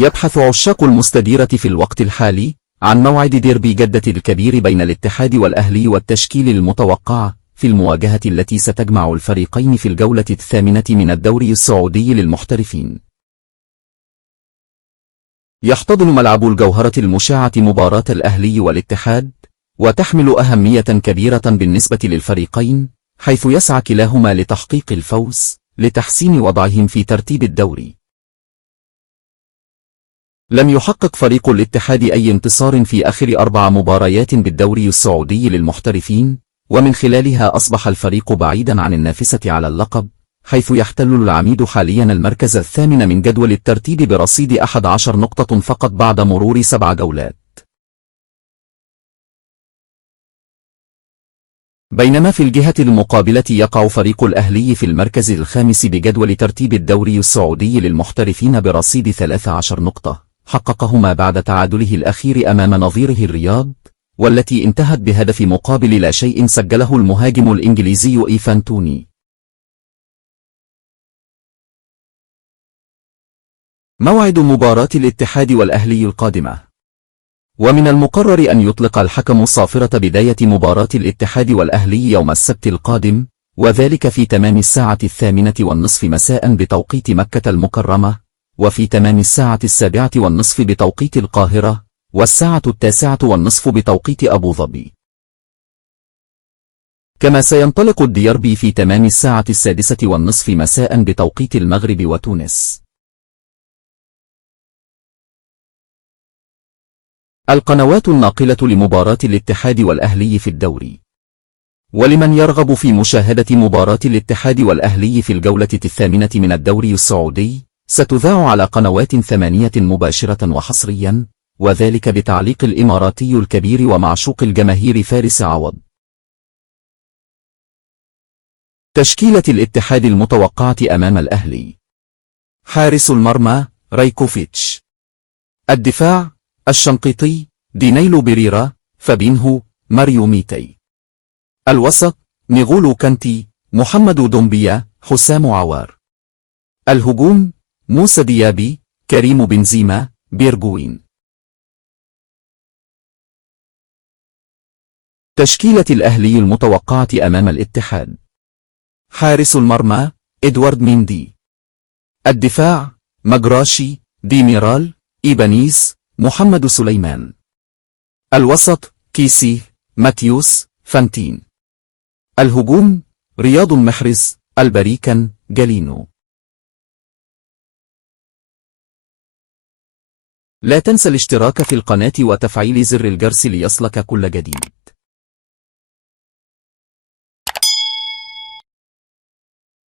يبحث عشاق المستديرة في الوقت الحالي عن موعد ديربي جدة الكبير بين الاتحاد والأهلي والتشكيل المتوقع في المواجهة التي ستجمع الفريقين في الجولة 8 من الدوري السعودي للمحترفين. يحتضن ملعب الجوهرة المشاعة مباراة الأهلي والاتحاد، وتحمل أهمية كبيرة بالنسبة للفريقين، حيث يسعى كلاهما لتحقيق الفوز لتحسين وضعهم في ترتيب الدوري. لم يحقق فريق الاتحاد أي انتصار في آخر 4 مباريات بالدوري السعودي للمحترفين، ومن خلالها أصبح الفريق بعيدا عن النافسة على اللقب، حيث يحتل العميد حاليا المركز 8 من جدول الترتيب برصيد 11 نقطة فقط بعد مرور 7 جولات. بينما في الجهة المقابلة يقع فريق الأهلي في المركز الخامس بجدول ترتيب الدوري السعودي للمحترفين برصيد 13 نقطة، حققهما بعد تعادله الأخير أمام نظيره الرياض، والتي انتهت بهدف مقابل لا شيء سجله المهاجم الإنجليزي إيفان توني. موعد مباراة الاتحاد والأهلي القادمة. ومن المقرر أن يطلق الحكم الصافرة بداية مباراة الاتحاد والأهلي يوم السبت القادم، وذلك في تمام 8:30 مساء بتوقيت مكة المكرمة، وفي تمام 7:07 بتوقيت القاهرة، والساعة 9:30 بتوقيت أبو ظبي. كما سينطلق الديربي في تمام 6:30 مساء بتوقيت المغرب وتونس. القنوات الناقلة لمباراة الاتحاد والأهلي في الدوري. ولمن يرغب في مشاهدة مباراة الاتحاد والأهلي في الجولة 8 من الدوري السعودي، ستذاع على قنوات 8 مباشرة وحصريا، وذلك بتعليق الإماراتي الكبير ومعشوق الجماهير فارس عوض. تشكيلة الاتحاد المتوقعة أمام الأهلي: حارس المرمى رايكوفيتش. الدفاع: الشنقيطي، دينيلو بيريرا، فابينهو، ماريو ميتي. الوسط: نيغولو كانتي، محمد دومبيا، حسام عوار. الهجوم: موسى ديابي، كريم بنزيما، بيرغوين. تشكيلة الأهلي المتوقعة أمام الاتحاد: حارس المرمى: إدوارد ميندي. الدفاع: مجراشي، ديميرال، إيبانيز، محمد سليمان. الوسط: كيسي، ماتيوس، فانتين. الهجوم: رياض محرز، البريكان، جالينو. لا تنسى الاشتراك في القناة وتفعيل زر الجرس ليصلك كل جديد.